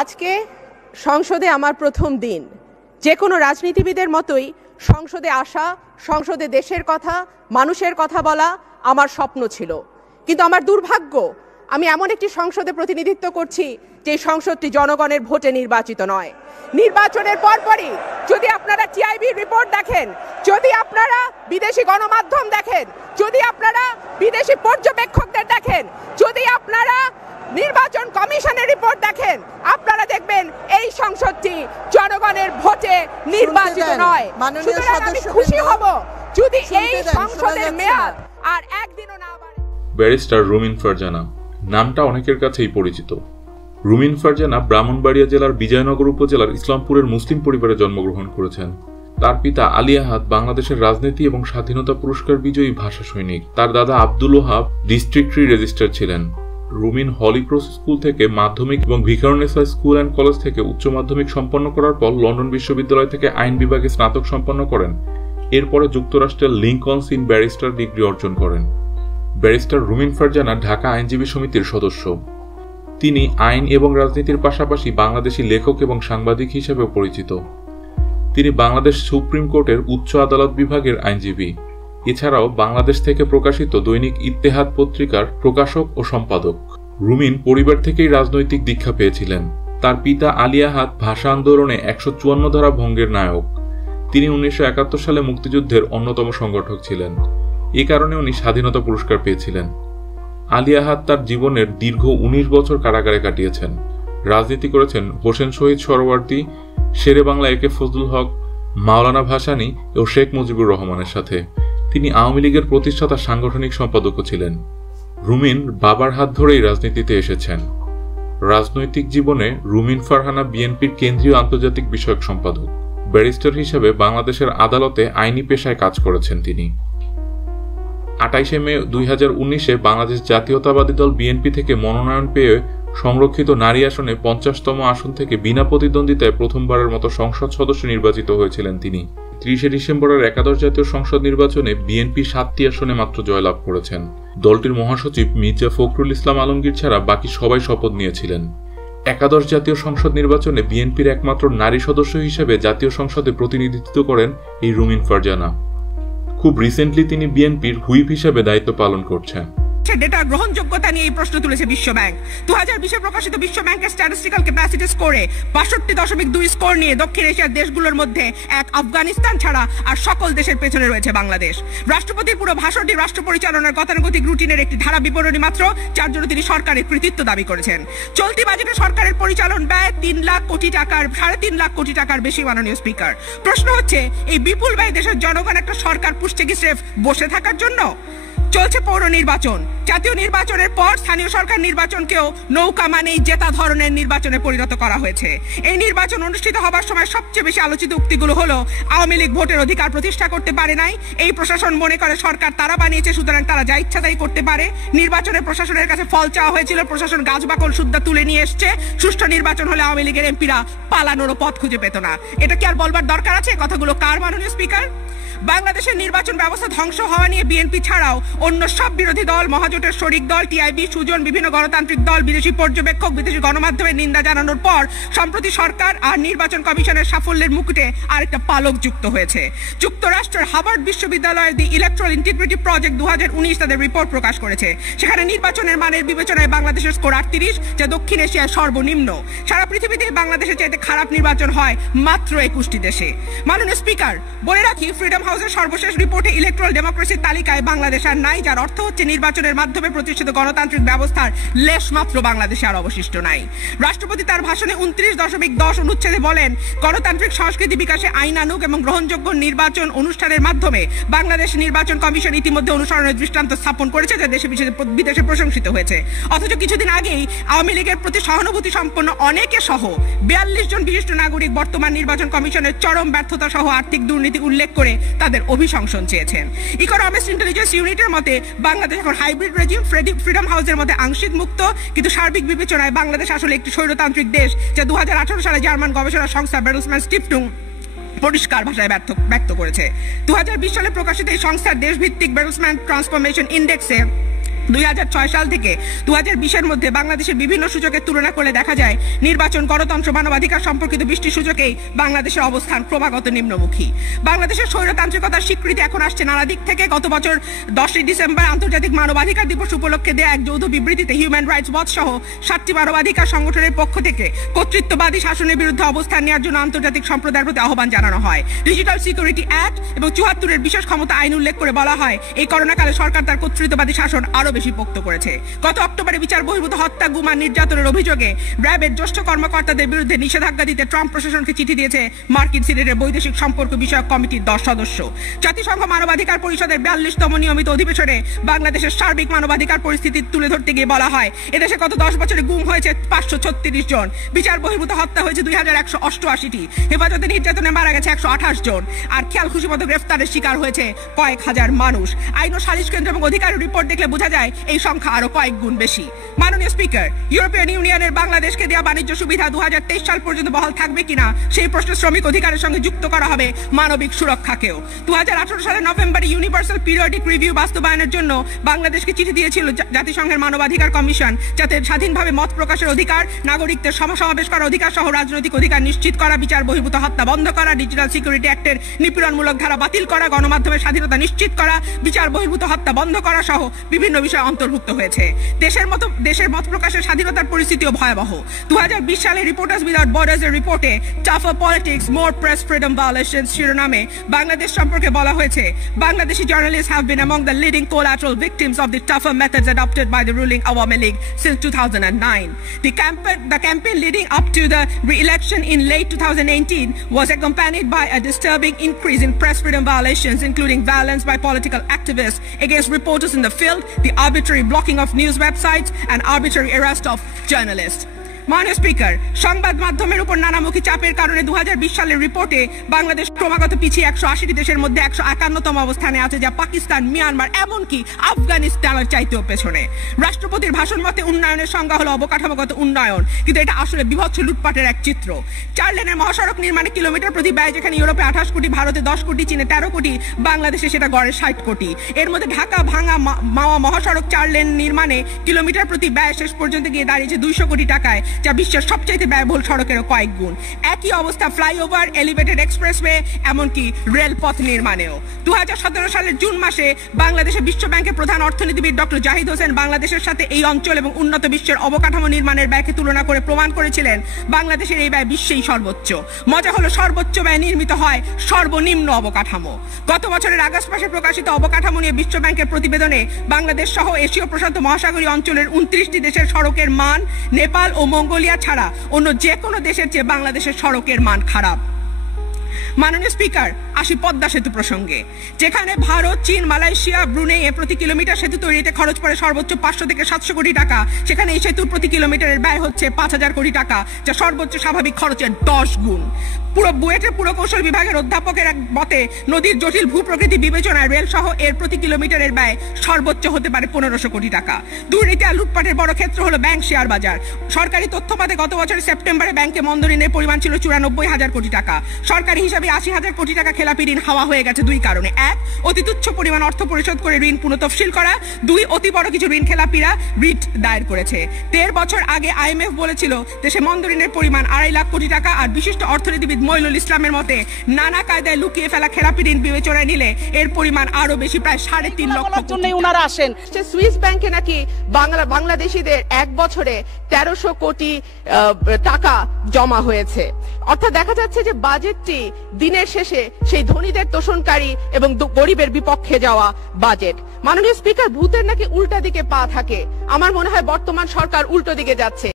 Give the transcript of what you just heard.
আজকে সংসদে আমার প্রথম দিন। যে কোনো রাজনীতিবিদের মতোই সংসদে আসা, সংসদে দেশের কথা, মানুষের কথা বলা আমার স্বপ্ন ছিল। কিন্তু আমার দুর্ভাগ্য, আমি এমন একটি সংসদে প্রতিনিধিত্ব করছি যে সংসদটি জনগণের ভোটে নির্বাচিত নয়। নির্বাচনের পরপরই যদি আপনারা টিআইবির রিপোর্ট দেখেন, যদি আপনারা বিদেশি গণমাধ্যম দেখেন, যদি আপনারা বিদেশি পর্যবেক্ষকদের দেখেন, যদি আপনারা নির্বাচন কমিশনের রিপোর্ট দেখেন, আপনারা দেখবেন এই সংসদটি জনগণের ভোটে নির্বাচিত নয়। সুতরাং আমি খুশি হব যদি এই সংসদের মেয়াদ আর একদিনও না বাড়ে। ব্যারিস্টার রুমিন ফারজানা নামটা অনেকের কাছেই পরিচিত। রুমিন ফারজানা ব্রাহ্মণবাড়িয়া জেলার বিজয়নগর উপজেলার ইসলামপুরের মুসলিম পরিবারে জন্মগ্রহণ করেছেন। তার পিতা আলী আহাদ বাংলাদেশের রাজনীতি এবং স্বাধীনতা পুরস্কার বিজয়ী ভাষা সৈনিক। তার দাদা আব্দুল ওহাব ডিস্ট্রিক্টরি রেজিস্ট্রার ছিলেন। রুমিন হলি ক্রস স্কুল থেকে মাধ্যমিক এবং ভিকারুননিসা স্কুল অ্যান্ড কলেজ থেকে উচ্চ মাধ্যমিক সম্পন্ন করার পর লন্ডন বিশ্ববিদ্যালয় থেকে আইন বিভাগে স্নাতক সম্পন্ন করেন। এরপরে যুক্তরাষ্ট্রের লিঙ্কনস ইন ব্যারিস্টার ডিগ্রি অর্জন করেন। ব্যারিস্টার রুমিন ফারজানা ঢাকা আইনজীবী সমিতির সদস্য। তিনি আইন এবং রাজনীতির পাশাপাশি বাংলাদেশি লেখক এবং সাংবাদিক হিসেবেও পরিচিত। তিনি বাংলাদেশ সুপ্রিম কোর্টের উচ্চ আদালত বিভাগের আইনজীবী। এছাড়াও বাংলাদেশ থেকে প্রকাশিত দৈনিক ইত্তেহাদ পত্রিকার প্রকাশক ও সম্পাদক। রুমিন পরিবার থেকেই রাজনৈতিক দীক্ষা পেয়েছিলেন। তার পিতা আলী আহাদ ভাষা আন্দোলনে ১৫৪ ধারা ভঙ্গের নায়ক। তিনি ১৯৭১ সালে মুক্তিযুদ্ধের অন্যতম সংগঠক ছিলেন। এ কারণে উনি স্বাধীনতা পুরস্কার পেয়েছিলেন। আলী আহাদ তার জীবনের দীর্ঘ ১৯ বছর কারাগারে কাটিয়েছেন। রাজনীতি করেছেন হোসেন শহীদ সরওয়ার্দী, শেরে বাংলা একে ফজলুল হক, মাওলানা ভাসানী ও শেখ মুজিবুর রহমানের সাথে। তিনি আওয়ামী লীগের প্রতিষ্ঠাতা সাংগঠনিক সম্পাদকও ছিলেন। রুমিন বাবার হাত ধরেই রাজনীতিতে এসেছেন। রাজনৈতিক জীবনে রুমিন ফারহানা বিএনপির কেন্দ্রীয় আন্তর্জাতিক বিষয়ক সম্পাদক। ব্যারিস্টার হিসেবে বাংলাদেশের আদালতে আইনি পেশায় কাজ করেছেন তিনি। ২৮ মে ২০১৯-এ বাংলাদেশ জাতীয়তাবাদী দল বিএনপি থেকে মনোনয়ন পেয়ে সংরক্ষিত নারী আসনে ৫০তম আসন থেকে বিনা প্রতিদ্বন্দ্বিতায় প্রথমবারের মতো সংসদ সদস্য নির্বাচিত হয়েছিলেন তিনি। ৩০ ডিসেম্বরের একাদশ জাতীয় সংসদ নির্বাচনে বিএনপি ৭টি আসনে মাত্র জয়লাভ করেছেন। দলটির মহাসচিব মির্জা ফখরুল ইসলাম আলমগীর ছাড়া বাকি সবাই শপথ নিয়েছিলেন। একাদশ জাতীয় সংসদ নির্বাচনে বিএনপির একমাত্র নারী সদস্য হিসেবে জাতীয় সংসদে প্রতিনিধিত্ব করেন এই রুমিন ফারজানা। খুব রিসেন্টলি তিনি বিএনপির হুইপ হিসেবে দায়িত্ব পালন করছেন। ডেটা গ্রহণযোগ্যতা নিয়ে এই প্রশ্ন তুলেছে বিশ্বব্যাংক। ২০২০-এ প্রকাশিত বিশ্বব্যাংকের স্ট্যাটিস্টিক্যাল ক্যাপাসিটি স্কোরে ৬২.২ স্কোর নিয়ে দক্ষিণ এশিয়ার দেশগুলোর মধ্যে এক আফগানিস্তান ছাড়া আর সকল দেশের পেছনে রয়েছে বাংলাদেশ। রাষ্ট্রপতির পুরো ভাষণটি রাষ্ট্র পরিচালনার গতানুগতিক রুটিনের একটি ধারা বিবরণী মাত্র, যার জন্য তিনি সরকারের কৃতিত্ব দাবি করেছেন। চলতি বাজেটে সরকারের পরিচালন ব্যয় ৩.৫ লাখ কোটি টাকার বেশি। মাননীয় স্পিকার, প্রশ্ন হচ্ছে, এই বিপুল ব্যয় দেশের জনগণ একটা সরকার পুষছে কি স্রেফ বসে থাকার জন্য? চলছে পৌর নির্বাচন। জাতীয় নির্বাচনের পর স্থানীয় সরকার নির্বাচনকেও নৌকা মানেই জেতা ধরনের নির্বাচনে পরিণত করা হয়েছে। এই নির্বাচন অনুষ্ঠিত হবার সময় সবচেয়ে বেশি আলোচিত উক্তিগুলো হলো, আওয়ামী লীগ ভোটের অধিকার প্রতিষ্ঠা করতে পারে নাই, এই প্রশাসন মনে করে সরকার তারা বানিয়েছে, সুতরাং তারা যা ইচ্ছা তাই করতে পারে। নির্বাচনে প্রশাসনের কাছে ফল চাওয়া হয়েছিল, প্রশাসন গাছবাকল সুদ্ধা তুলে নিয়ে এসছে। সুষ্ঠু নির্বাচন হলে আওয়ামী লীগের এমপিরা পালানোরও পথ খুঁজে পেত না। এটা কি আর বলবার দরকার আছে? কথাগুলো কার, মাননীয় স্পিকার? বাংলাদেশের নির্বাচন ব্যবস্থা ধ্বংস হওয়া নিয়ে বিএনপি ছাড়াও অন্য সব বিরোধী দল, মহাজোটের শরিক দল, টিআইবি, সুজন, বিভিন্ন গণতান্ত্রিক দল, বিদেশি পর্যবেক্ষক, বিদেশি গণমাধ্যমের নিন্দা জানানোর পর সম্প্রতি সরকার আর নির্বাচন কমিশনের সাফল্যের মুকুটে আরেকটা পালক যুক্ত হয়েছে। যুক্তরাষ্ট্রের হার্ভার্ড বিশ্ববিদ্যালয়ের দি ইলেকট্রাল ইন্টিগ্রিটি প্রজেক্ট ২০১৯ তাদের রিপোর্ট প্রকাশ করেছে। সেখানে নির্বাচনের মানের বিবেচনায় বাংলাদেশের স্কোর ৩৮, যা দক্ষিণ এশিয়ার সর্বনিম্ন। সারা পৃথিবীতে বাংলাদেশের চাইতে খারাপ নির্বাচন হয় মাত্র ২১টি দেশে। মাননীয় স্পিকার, বলে রাখি, ফ্রিডম হাউসের সর্বশেষ রিপোর্টে ইলেকট্রাল ডেমোক্রেসির তালিকায় বাংলাদেশ আর নাই, যার অর্থ হচ্ছে নির্বাচনের মাধ্যমে প্রতিষ্ঠিত গণতান্ত্রিক ব্যবস্থার লেশ মাত্র বাংলাদেশে আর অবশিষ্ট নাই। রাষ্ট্রপতি তার ভাষণে ২৯.১০ অনুচ্ছেদে বলেন, গণতান্ত্রিক সংস্কৃতি বিকাশে আইনানুগ এবং গ্রহণযোগ্য নির্বাচন অনুষ্ঠানের মাধ্যমে বাংলাদেশ নির্বাচন কমিশন ইতিমধ্যে অনুসরণের দৃষ্টান্ত স্থাপন করেছে, যা দেশে বিদেশে প্রশংসিত হয়েছে। অথচ কিছুদিন আগেই আওয়ামী লীগের প্রতি সহানুভূতি সম্পন্ন অনেকে সহ ৪২ জন বিশিষ্ট নাগরিক বর্তমান নির্বাচন কমিশনের চরম ব্যর্থতা সহ আর্থিক দুর্নীতি উল্লেখ করে তাদের অভিশংসন চেয়েছেন। ইকোনমিস্ট ইন্টেলিজেন্স ইউনিটের মতে বাংলাদেশ এখন হাইব্রিড রেজিম, ফ্রিডম হাউসের মতে আংশিক মুক্ত, কিন্তু সার্বিক বিবেচনায় বাংলাদেশ আসলে একটি স্বৈরতান্ত্রিক দেশ, যা ২০১৮ সালে জার্মান গবেষণা সংস্থা বেরলসম্যান স্টিফটুং পরিষ্কার ভাষায় ব্যক্ত করেছে। ২০২০ সালে প্রকাশিত এই সংস্থার দেশভিত্তিক বেরলসম্যান ট্রান্সফরমেশন ইন্ডেক্সে 2006 সাল থেকে 2020-এর মধ্যে বাংলাদেশের বিভিন্ন সূচকের তুলনা করলে দেখা যায় নির্বাচন, গণতন্ত্র, মানবাধিকার সম্পর্কিত 20টি সূচকেই বাংলাদেশের অবস্থান ক্রমাগত নিম্নমুখী। বাংলাদেশের স্বৈরতান্ত্রিকতার স্বীকৃতি এখন আসছে নানা দিক থেকে। গত বছর 10 ডিসেম্বর আন্তর্জাতিক মানবাধিকার দিবস উপলক্ষে দেয়া এক যৌথ বিবৃতিতে হিউম্যান রাইটস ওয়াচ সহ 7টি মানবাধিকার সংগঠনের পক্ষ থেকে কর্তৃত্ববাদী শাসনের বিরুদ্ধে অবস্থান নেওয়ার জন্য আন্তর্জাতিক সম্প্রদায়ের প্রতি আহ্বান জানানো হয়। ডিজিটাল সিকিউরিটি অ্যাক্ট এবং 74-এর বিশেষ ক্ষমতা আইন উল্লেখ করে বলা হয় এই করোনাকালে সরকার তার কর্তৃত্ববাদী শাসন আরো বেশি পোক্ত করেছে। গত অক্টোবরে বিচার বহির্ভূত হত্যা, গুম আর নির্যাতনের অভিযোগে র্যাবের জ্যেষ্ঠ কর্মকর্তাদের বিরুদ্ধে নিষেধাজ্ঞা দিতে ট্রাম্প প্রশাসনকে চিঠি দিয়েছে মার্কিন সিনেটের বৈদেশিক সম্পর্ক বিষয়ক কমিটির 10 সদস্য। জাতিসংঘ মানবাধিকার পরিষদের 42তম নিয়মিত অধিবেশনে বাংলাদেশের সার্বিক মানবাধিকার পরিস্থিতি তুলে ধরতে গিয়ে বলা হয় এদেশে গত 10 বছরে গুম হয়েছে 536 জন, বিচার বহির্ভূত হত্যা হয়েছে 2188টি, হেফাজতে নির্যাতনে মারা গেছে 128 জন, আর খেয়াল খুশিমতো গ্রেফতারের শিকার হয়েছে কয়েক হাজার মানুষ। আইন ও সালিশ কেন্দ্র এবং অধিকারের রিপোর্ট দেখলে বোঝা যায় এই সংখ্যা আরো কয়েক গুণ বেশি। মাননীয় স্পিকার, ইউরোপিয়ান ইউনিয়নের বাংলাদেশকে দেওয়া বাণিজ্য সুবিধা 2023 সাল পর্যন্ত বহাল থাকবে কিনা সেই প্রশ্নে শ্রমিক অধিকারের সঙ্গে যুক্ত করা হবে মানবিক সুরক্ষাকেও। 2018 সালের নভেম্বরে ইউনিভার্সাল পিরিয়ডিক রিভিউ বাস্তবায়নের জন্য বাংলাদেশকে চিঠি দিয়েছিল জাতিসংঘের মানবাধিকার কমিশন, যাতে স্বাধীনভাবে মত প্রকাশের অধিকার, নাগরিকদের সমাবেশ করার অধিকার সহ রাজনৈতিক অধিকার নিশ্চিত করা, বিচার বহির্ভূত হত্যা বন্ধ করা, ডিজিটাল সিকিউরিটি অ্যাক্টের নিপীড়নমূলক ধারা বাতিল করা, গণমাধ্যমের স্বাধীনতা নিশ্চিত করা, বিচার বহির্ভূত হত্যা বন্ধ করা সহ বিভিন্ন বিষয় অন্তর্ভুক্ত হয়েছে। দেশের মত প্রকাশের স্বাধীনতার পরিস্থিতিও ভয়াবহ। 2020 সালে রিপোর্টার্স উইদাউট বর্ডার্স এর রিপোর্টে টাফার পলিটিক্স, মোর প্রেস ফ্রিডম ভায়োলেশনস শিরোনামে বাংলাদেশ সম্পর্কে বলা হয়েছে Bangladeshi journalists have been among the leading collateral victims of the tougher methods adopted by the ruling Awami League since 2009. The campaign leading up to the re-election in late 2018 was accompanied by a disturbing increase in press freedom violations, including violence by political activists against reporters in the field, the arbitrary blocking of news websites, and arbitrary arrest of journalists. মাননীয় speaker, সংবাদ মাধ্যমের উপর নানামুখী চাপের কারণে 2020 সালের রিপোর্টে বাংলাদেশ ক্রমাগত পিছিয়ে 180টি দেশের মধ্যে 151তম অবস্থানে আছে, যা পাকিস্তান, মিয়ানমার, এমনকি আফগানিস্তানের চাইতেও পেছনে। রাষ্ট্রপতির ভাষণ মতে উন্নয়নের সংজ্ঞা হলো অবকাঠামোগত উন্নয়ন, কিন্তু এটা আসলে বিভৎস লুটপাটের এক চিত্র। 4 লেনের মহাসড়ক নির্মাণে কিলোমিটার প্রতি ব্যয় যেখানে ইউরোপে 28 কোটি, ভারতে 10 কোটি, চীনে 13 কোটি, বাংলাদেশে সেটা গড়ে 60 কোটি। এর মধ্যে ঢাকা ভাঙা মাওয়া মহাসড়ক 4 লেন নির্মাণে কিলোমিটার প্রতি ব্যয় শেষ পর্যন্ত গিয়ে দাঁড়িয়েছে 200 কোটি টাকায়, যা বিশ্বের সবচেয়ে ব্যয়বহুল সড়কেরও কয়েক গুণ। একই অবস্থা ফ্লাইওভার, এলিভেটেড এক্সপ্রেসওয়ে, এমনকি রেলপথ নির্মাণেও। 2017 সালের জুন মাসে বাংলাদেশে বিশ্ব ব্যাংকের প্রধান অর্থনীতিবিদ ডক্টর জাহিদ হোসেন বাংলাদেশের সাথে এই অঞ্চল এবং উন্নত বিশ্বের অবকাঠামো নির্মাণের ব্যয়কে তুলনা করে প্রমাণ করেছিলেন বাংলাদেশের এই ব্যয় বিশ্বেই সর্বোচ্চ। মজা হলো সর্বোচ্চ ব্যয় নির্মিত হয় সর্বনিম্ন অবকাঠামো। গত বছরের আগস্ট মাসে প্রকাশিত অবকাঠামো নিয়ে বিশ্ব ব্যাংকের প্রতিবেদনে বাংলাদেশ সহ এশীয় প্রশান্ত মহাসাগরীয় অঞ্চলের 29টি দেশের সড়কের মান নেপাল ও মঙ্গোলিয়া ছাড়া অন্য যে কোনো দেশের চেয়ে বাংলাদেশের সড়কের মান খারাপ। মাননীয় স্পিকার, আসি পদ্মা সেতু প্রসঙ্গে। যেখানে ভারত, চীন, মালয়েশিয়া, ব্রুনেই প্রতি কিলোমিটার সেতু তৈরিতে খরচ পড়ে সর্বোচ্চ 500 থেকে 700 কোটি টাকা, সেখানে এই সেতুর প্রতি কিলোমিটারের ব্যয় হচ্ছে 5000 কোটি টাকা, যা সর্বোচ্চ স্বাভাবিক খরচের 10 গুণ। বুয়েটের পুরকৌশল বিভাগের অধ্যাপকের এক মতে নদীর জটিল ভূপ্রকৃতি বিবেচনায় রেল সহ এর প্রতি কিলোমিটারের ব্যয় সর্বোচ্চ হতে পারে 1500 কোটি টাকা। দুর্নীতি আর লুটপাটের বড় ক্ষেত্র হলো ব্যাংক শেয়ার বাজার। সরকারি তথ্যমতে গত বছরের সেপ্টেম্বরে ব্যাংকে মন্দঋণের পরিমাণ ছিল 94,000 কোটি টাকা। সরকারি হিসাবে 80,000 কোটি টাকা খেলাপি ঋণ হাওয়া হয়ে গেছে 2 কারণে। 1, অতি তুচ্ছ পরিমাণ অর্থ পরিশোধ করে ঋণ পুনঃতফসিল করা। 2, অতি বড় কিছু ঋণ খেলাপিরা রিট দায়ের করেছে। 13 বছর আগে IMF বলেছিল দেশে মন্দঋণের পরিমাণ 2.5 লাখ কোটি টাকা, আর বিশিষ্ট অর্থনীতিবিদ মইনুল ইসলামের মতে নানা কায়দায় লুকিয়ে ফেলা খেলাপি ঋণ বিবেচনায় নিলে এর পরিমাণ আরো বেশি, প্রায় 3.5 লক্ষ জন্য ওনারা আসেন। সুইস ব্যাংকে নাকি বাংলাদেশিদের 1 বছরে 1300 কোটি টাকা জমা হয়েছে। অর্থাৎ দেখা যাচ্ছে যে বাজেটটি দিনের শেষে সেই ধনীদের তোষণকারী এবং গরিবের বিপক্ষে যাওয়া বাজেট। মাননীয় স্পিকার, ভূতের নাকি উল্টা দিকে পা থাকে। আমার মনে হয় বর্তমান সরকার উল্টো দিকে যাচ্ছে।